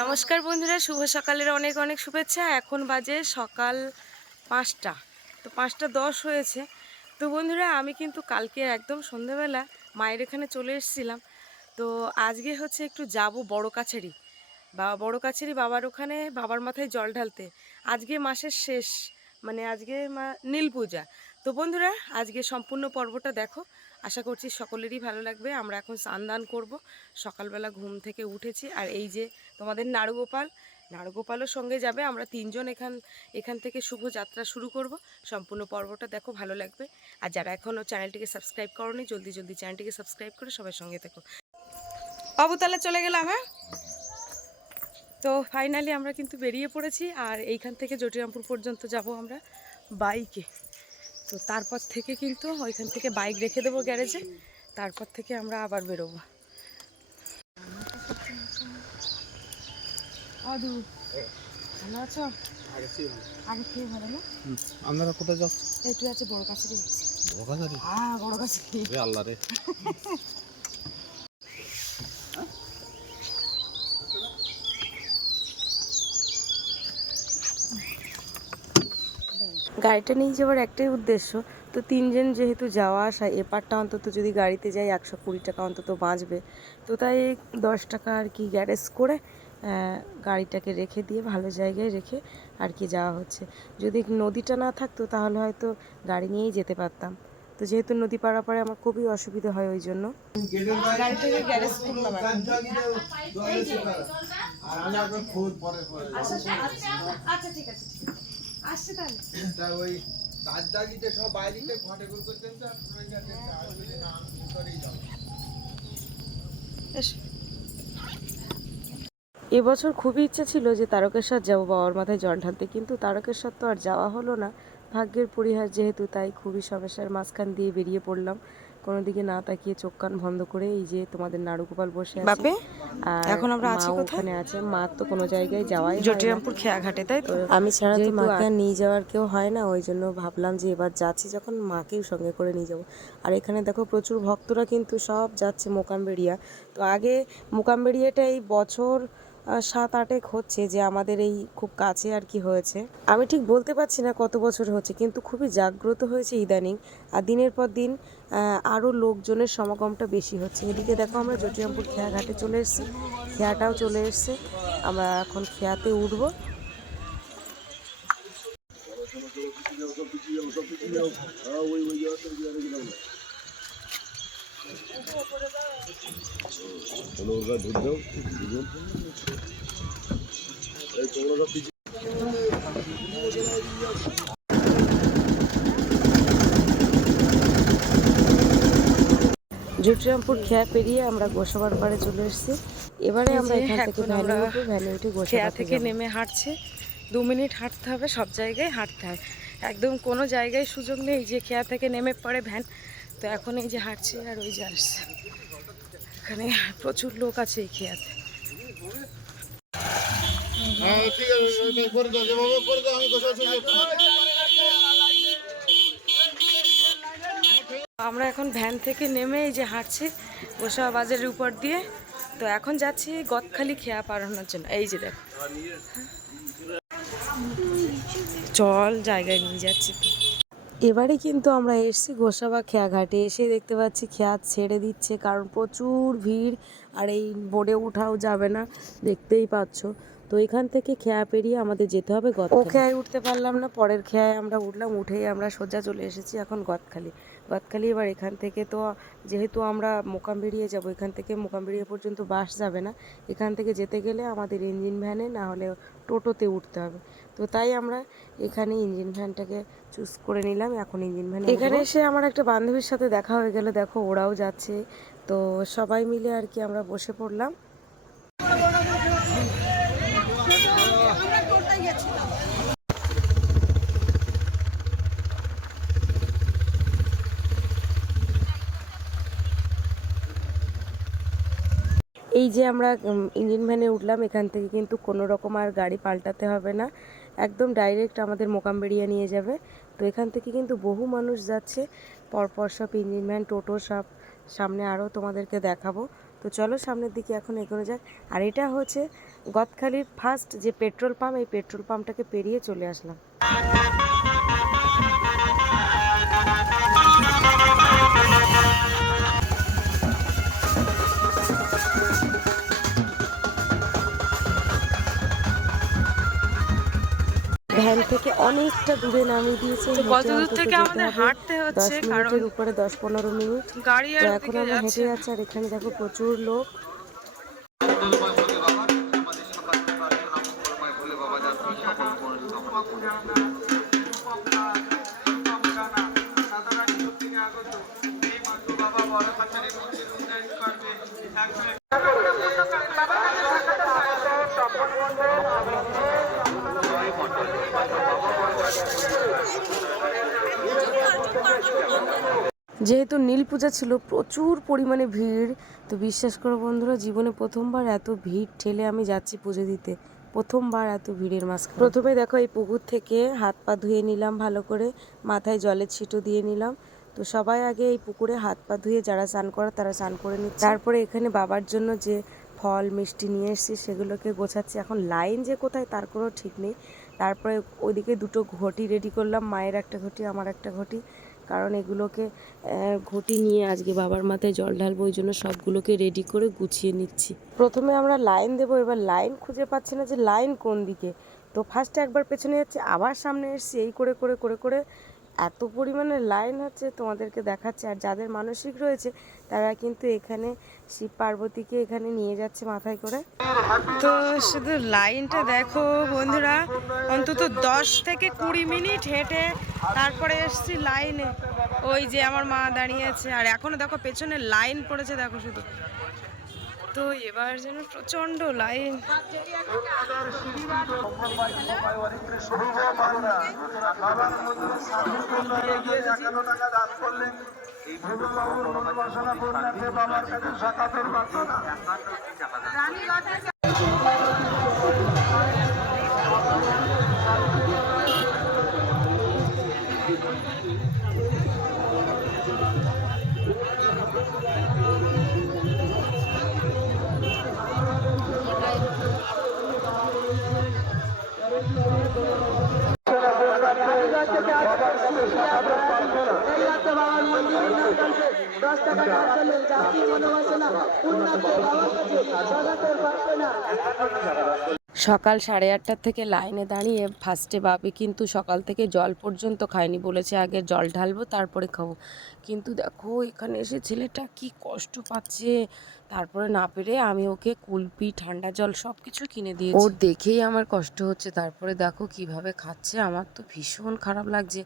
নমস্কার বন্ধুরা, শুভ সকালের অনেক অনেক শুভেচ্ছা। এখন বাজে সকাল 5টা, তো 5টা 10 হয়েছে। তো বন্ধুরা, আমি কিন্তু কালকে একদম সন্ধ্যাবেলা মায়ের এখানে চলে এসেছিলাম। তো আজকে হচ্ছে একটু যাব বড় কাছারি, বাবার ওখানে, বাবার মাথায় জল ঢালতে। আজকে মাসের শেষ, মানে আজকে নীল পূজা। তো বন্ধুরা, আজকে সম্পূর্ণ পর্বটা দেখো, আশা করছি সকলেরই ভালো লাগবে। আমরা এখন স্নান দান করবো, সকালবেলা ঘুম থেকে উঠেছি। আর এই যে তোমাদের নাড়ুগোপালও সঙ্গে যাবে। আমরা 3জন এখান থেকে শুভ যাত্রা শুরু করব। সম্পূর্ণ পর্বটা দেখো, ভালো লাগবে। আর যারা এখনও চ্যানেলটিকে সাবস্ক্রাইব করোনি, জলদি চ্যানেলটিকে সাবস্ক্রাইব করে সবার সঙ্গে থেকো। অবতালে চলে গেলাম। হ্যাঁ, তো ফাইনালি আমরা কিন্তু বেরিয়ে পড়েছি। আর এইখান থেকে জটিরামপুর পর্যন্ত যাব আমরা বাইকে। তো তারপর থেকে কিন্তু ওইখান থেকে বাইক রেখে দেবো গ্যারেজে, তারপর থেকে আমরা আবার বেরোবো। ভালো আছো? আগে থেকে ভালো না? আপনারা কোথায় যাচ্ছেন? একটু আছে বড় কাছে যাচ্ছি। বড় কাছারি? হ্যাঁ, বড় কাছে। আল্লাহ রে। গাড়িটা নিয়ে যাওয়ার একটাই উদ্দেশ্য, তো 3জন যেহেতু যাওয়া আসা, এপারটা অন্তত যদি গাড়িতে যাই 120 টাকা অন্তত বাঁচবে। তো তাই 10 টাকা আর কি গ্যারেজ করে গাড়িটাকে রেখে দিয়ে ভালো জায়গায় রেখে আর কি যাওয়া হচ্ছে। যদি নদীটা না থাকতো তাহলে হয়তো গাড়ি নিয়েই যেতে পারতাম। তো যেহেতু নদী পারাপারে আমার খুবই অসুবিধা হয়, ওই জন্য গাড়িটাকে গ্যারেজ করলাম। আচ্ছা ঠিক আছে, আসছে তাহলে। ওই রাজদাগিতে সব বাইরেতে ঘটে করতেন তো, এবছর খুবই ইচ্ছা ছিল যে তারকেশ্বর যাবো বাবার মাথায় জল ঢালতে, কিন্তু তারকেশ্বর তো আর যাওয়া হলো না, ভাগ্যের পরিহাস যেহেতু। তাই খুবই সমস্যার মাঝখান দিয়ে বেরিয়ে পড়লাম, কোনো দিকে না তাকিয়ে, চোখ কান বন্ধ করে। এই যে তোমাদের নাড়ুগোপাল বসে আছে, আর এখন আমরা আছি ওখানে আছে। মা তো কোনো জায়গায় যাওয়াই জটিরামপুর খেয়াঘাটে, তাই তো আমি ছাড়া তো মাকে আর নিয়ে যাওয়ার কেউ হয় না। ওই জন্য ভাবলাম যে এবার যাচ্ছি যখন, মাকেও সঙ্গে করে নিয়ে যাবো। আর এখানে দেখো প্রচুর ভক্তরা কিন্তু সব যাচ্ছে মোকামবেড়িয়া। তো আগে মোকামবেড়িয়াটা এই বছর 7-8 হচ্ছে যে আমাদের এই খুব কাছে আর কি হয়েছে। আমি ঠিক বলতে পারছি না কত বছর হচ্ছে, কিন্তু খুবই জাগ্রত হয়েছে ইদানিং। আর দিনের পর দিন আরও লোকজনের সমাগমটা বেশি হচ্ছে। এদিকে দেখো আমরা জটিরামপুর খেয়াঘাটে চলে এসেছি, খেয়াটাও চলে এসছে। আমরা এখন খেয়াতে উঠবো। জটিরামপুর খেয়া পেরিয়ে আমরা গোসাবার পাড়ে চলে এসেছি। এবারে আমরা এখান থেকে ভ্যানে উঠে গোসাবা থেকে নেমে হাঁটছে। 2 মিনিট হাঁটতে হবে, সব জায়গায় হাঁটতে হয়, একদম কোনো জায়গায় সুযোগ নেই যে খেয়া থেকে নেমে পড়ে ভ্যান। তো এখন এই যে হাঁটছি, আর ওই যে আসছে, এখানে প্রচুর লোক আছে এই খেয়াতে। আমরা এখন ভ্যান থেকে নেমে এই যে হাঁটছি গোসাবা বাজারের উপর দিয়ে। তো এখন যাচ্ছি গদখালি খেয়া পারানোর জন্য। এই যে দেখো, চল জায়গায় নিয়ে যাচ্ছি। এবারে কিন্তু আমরা এসেছি গোসাবা খেয়াঘাটে। এসে দেখতে পাচ্ছি খেয়া ছেড়ে দিচ্ছে, কারণ প্রচুর ভিড়। আর এই বোর্ডে উঠাও যাবে না, দেখতেই পাচ্ছ। তো এখান থেকে খেয়া পেরিয়ে আমাদের যেতে হবে ও খেয়ায় উঠতে পারলাম না, পরের খেয়ায় আমরা উঠলাম। উঠেই আমরা সোজা চলে এসেছি এখন গদখালি। এবার এখান থেকে তো যেহেতু আমরা মোকামবেড়িয়া যাব, এখান থেকে মোকামবেড়িয়া পর্যন্ত বাস যাবে না। এখান থেকে যেতে গেলে আমাদের ইঞ্জিন ভ্যানে না হলে টোটোতে উঠতে হবে। তো তাই আমরা এখানে ইঞ্জিন ভ্যানটাকে চুজ করে নিলাম। এখন ইঞ্জিন ভ্যানে এখানে এসে আমার একটা বান্ধবীর সাথে দেখা হয়ে গেল, দেখো ওরাও যাচ্ছে। তো সবাই মিলে আর কি আমরা বসে পড়লাম। এই যে আমরা ইঞ্জিন ভ্যানে উঠলাম, এখান থেকে কিন্তু কোনো রকম আর গাড়ি পাল্টাতে হবে না, একদম ডাইরেক্ট আমাদের মোকামবেড়িয়া নিয়ে যাবে। তো এখান থেকে কিন্তু বহু মানুষ যাচ্ছে, পরপর সব ইঞ্জিন ভ্যান, টোটো সব সামনে আরও তোমাদেরকে দেখাবো। তো চলো সামনের দিকে এখন এগোনো যাক। আর এটা হচ্ছে গদখালির ফার্স্ট যে পেট্রোল পাম্প, এই পেট্রোল পাম্পটাকে পেরিয়ে চলে আসলাম। ভ্যান থেকে অনেকটা দূরে নামিয়ে দিয়েছে, কত দূর থেকে আমাদের হাঁটতে হচ্ছে, 10 মিনিটের উপরে, 10-15 মিনিট। গাড়ি তো আর এখন আমরা হেঁটে যাচ্ছি, আর এখানে দেখো প্রচুর লোক। যেহেতু নীল পূজা ছিল, প্রচুর পরিমাণে ভিড়। তো বিশ্বাস করো বন্ধুরা, জীবনে প্রথমবার এত ভিড় ঠেলে আমি যাচ্ছি পুজো দিতে, প্রথমবার এত ভিড়ের মাঝখানে। প্রথমে দেখো এই পুকুর থেকে হাত পা ধুয়ে নিলাম ভালো করে, মাথায় জলের ছিটো দিয়ে নিলাম। তো সবাই আগে এই পুকুরে হাত পা ধুয়ে, যারা স্নান করে তারা স্নান করে নিচ্ছে। তারপরে এখানে বাবার জন্য যে ফল মিষ্টি নিয়ে এসেছি সেগুলোকে গোছাচ্ছি। এখন লাইন যে কোথায় তার কোনো ঠিক নেই। তারপরে ওইদিকে দুটো ঘটি রেডি করলাম, মায়ের একটা ঘটি, আমার একটা ঘটি, কারণ এগুলোকে ঘটি নিয়ে আজকে বাবার মাথায় জল ঢালবো, ওই জন্য সবগুলোকে রেডি করে গুছিয়ে নিচ্ছি। প্রথমে আমরা লাইন দেবো, এবার লাইন খুঁজে পাচ্ছি না যে লাইন কোন দিকে। তো ফার্স্টে একবার পেছনে যাচ্ছি, আবার সামনে এসেছি, এই করে করে করে করে এত পরিমাণে লাইন হচ্ছে, তোমাদেরকে দেখাচ্ছে। আর যাদের মানসিক রয়েছে তারা কিন্তু এখানে শিব পার্বতীকে এখানে নিয়ে যাচ্ছে মাথায় করে। তো শুধু লাইনটা দেখো বন্ধুরা, অন্তত 10 থেকে 20 মিনিট হেঁটে তারপরে এসছি লাইনে। ওই যে আমার মা দাঁড়িয়ে আছে, আর এখনো দেখো পেছনে লাইন পড়েছে, দেখো শুধু। তো এবার যেন প্রচন্ড লাইন। সকাল 8:30 থেকে লাইনে দাঁড়িয়ে ফার্স্টে বাপি কিন্তু সকাল থেকে জল পর্যন্ত খায়নি, বলেছে আগে জল ঢালবো তারপরে খাবো। কিন্তু দেখো এখানে এসে ছেলেটা কি কষ্ট পাচ্ছে। তারপরে না পেরে আমি ওকে কুলপি, ঠান্ডা জল সব কিছু কিনে দিয়েছি। ওর দেখেই আমার কষ্ট হচ্ছে। তারপরে দেখো কিভাবে খাচ্ছে, আমার তো ভীষণ খারাপ লাগছে।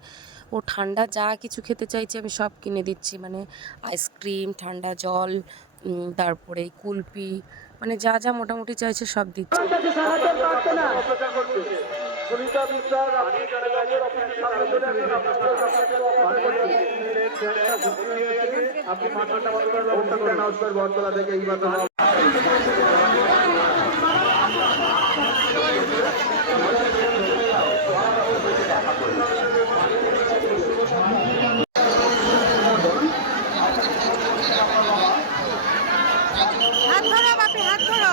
ও ঠান্ডা যা কিছু খেতে চাইছে আমি সব কিনে দিচ্ছি, মানে আইসক্রিম, ঠান্ডা জল, তারপরে কুলপি, মানে যা যা মোটামুটি চাইছে সব দিচ্ছি। হাত ধরো বাপি, হাত ধরো।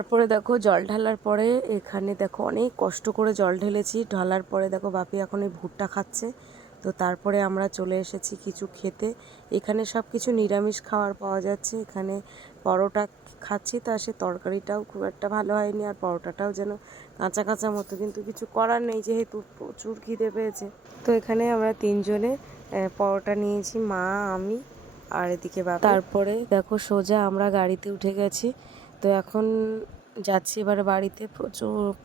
তারপরে দেখো জল ঢালার পরে এখানে দেখো অনেক কষ্ট করে জল ঢেলেছি, ঢালার পরে দেখো বাপি এখন এই ভুট্টা খাচ্ছে। তো তারপরে আমরা চলে এসেছি কিছু খেতে। এখানে সব কিছু নিরামিষ খাবার পাওয়া যাচ্ছে। এখানে পরোটা খাচ্ছি, তা সে তরকারিটাও খুব একটা ভালো হয়নি, আর পরোটাটাও যেন কাঁচা কাঁচা মতো, কিন্তু কিছু করার নেই যেহেতু প্রচুর খিদে পেয়েছে। তো এখানে আমরা তিনজনে পরোটা নিয়েছি, মা, আমি আর এদিকে বাবা। তারপরে দেখো সোজা আমরা গাড়িতে উঠে গেছি। তো এখন যাচ্ছি এবারে বাড়িতে।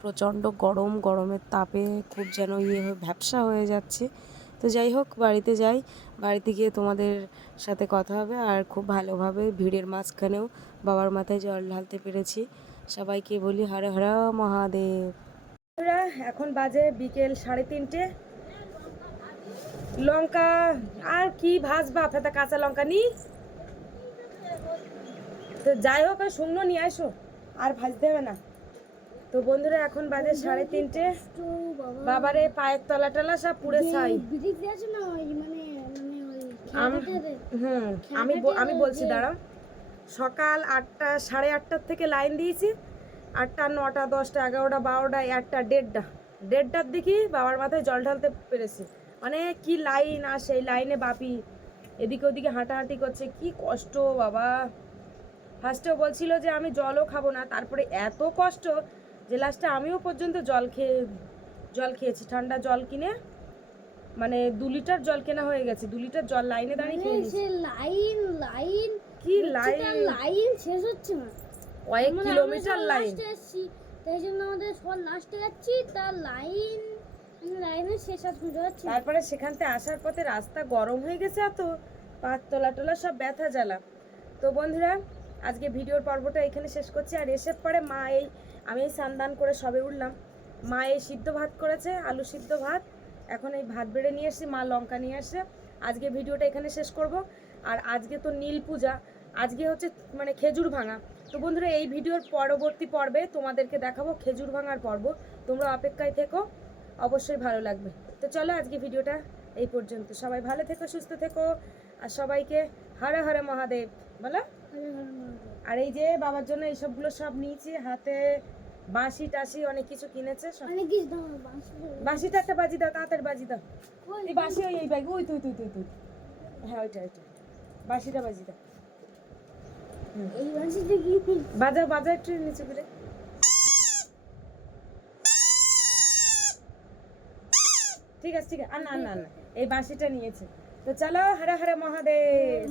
প্রচণ্ড গরম, গরমের তাপে খুব যেন ভ্যাপসা হয়ে যাচ্ছে। তো যাই হোক বাড়িতে যাই, বাড়িতে গিয়ে তোমাদের সাথে কথা হবে। আর খুব ভালোভাবে ভিড়ের মাঝখানেও বাবার মাথায় জল ঢালতে পেরেছি। সবাইকে বলি হর হর মহাদেব। এখন বাজে বিকেল 3:30। লঙ্কা আর কি ভাজবা, ফেতা কাঁচা লঙ্কা নি। তো যাই হোক আর শুকনো নিয়ে আসো, আর ভাজতে হবে না। তো বন্ধুরা এখন বাজে 3:30। বাবারে পায়ের তলা টলা সব পুড়ে ছাই। আমি বলছি দাঁড়াও। সকাল 8টা, 8:30 থেকে লাইন দিয়েছি। 8টা, 9টা, 10টা, 11টা, 12টা, 1টা, 1:30টার দিকে বাবার মাথায় জল ঢালতে পেরেছি। মানে কি লাইন, আর সেই লাইনে বাপি এদিকে ওদিকে হাঁটাহাঁটি করছে, কি কষ্ট বাবা। ফার্স্টেও বলছিল যে আমি জলও খাবো না, তারপরে এত কষ্ট যে লাস্টে আমিও পর্যন্ত জল খেয়েছি। ঠান্ডা জল কিনে, মানে 2 লিটার জল কেনা হয়ে গেছে। 2 লিটার জল লাইনে দাঁড়িয়ে খেয়ে নিয়েছি। লাইন কি লাইন শেষ হচ্ছে না, কয়েক কিলোমিটার লাইন। তাই জন্য আমাদের সব লাস্টে যাচ্ছি, তার লাইনের শেষ হচ্ছে। তারপরে সেখান থেকে আসার পথে রাস্তা গরম হয়ে গেছে, এত পাত তোলা টোলা সব ব্যথা জ্বালা। তো বন্ধুরা আজকে ভিডিওর পর্বটা এখানে শেষ করছি। আর এসে পরে মা আমি স্নান করে সবে উঠলাম। মা সিদ্ধ ভাত করেছে, আলু সিদ্ধ ভাত। এখন এই ভাত বেড়ে নিয়ে এসেছি, মা লঙ্কা নিয়ে আসছে। আজকে ভিডিওটা এখানে শেষ করব। আর আজকে তো নীল পূজা, আজকে হচ্ছে মানে খেজুর ভাঙা। তো বন্ধুরা এই ভিডিওর পরবর্তী পর্বে তোমাদেরকে দেখাবো খেজুর ভাঙার পর্ব। তোমরা অপেক্ষায় থেকো, অবশ্যই ভালো লাগবে। তো চলো আজকে ভিডিওটা এই পর্যন্ত। সবাই ভালো থেকো, সুস্থ থেকো, আর সবাইকে হরে হরে মহাদেব বলো। আর এই যে বাবার জন্য এইসবগুলো সব নিয়েছি, হাতে বাঁশি টাশি অনেক কিছু কিনেছে। বাঁশিটা একটা বাজি দাও, তাড়াতাড়ি বাজি দাও। এই বাঁশি এই ব্যাগ, তুই হ্যাঁ ওইটা বাঁশিটা বাজি দাও। এই বাঁশিটা কি বাজা একটু নিচে করে। ঠিক আছে আর না এই বাঁশিটা নিয়েছে। তো চলো হরে হরে মহাদেব।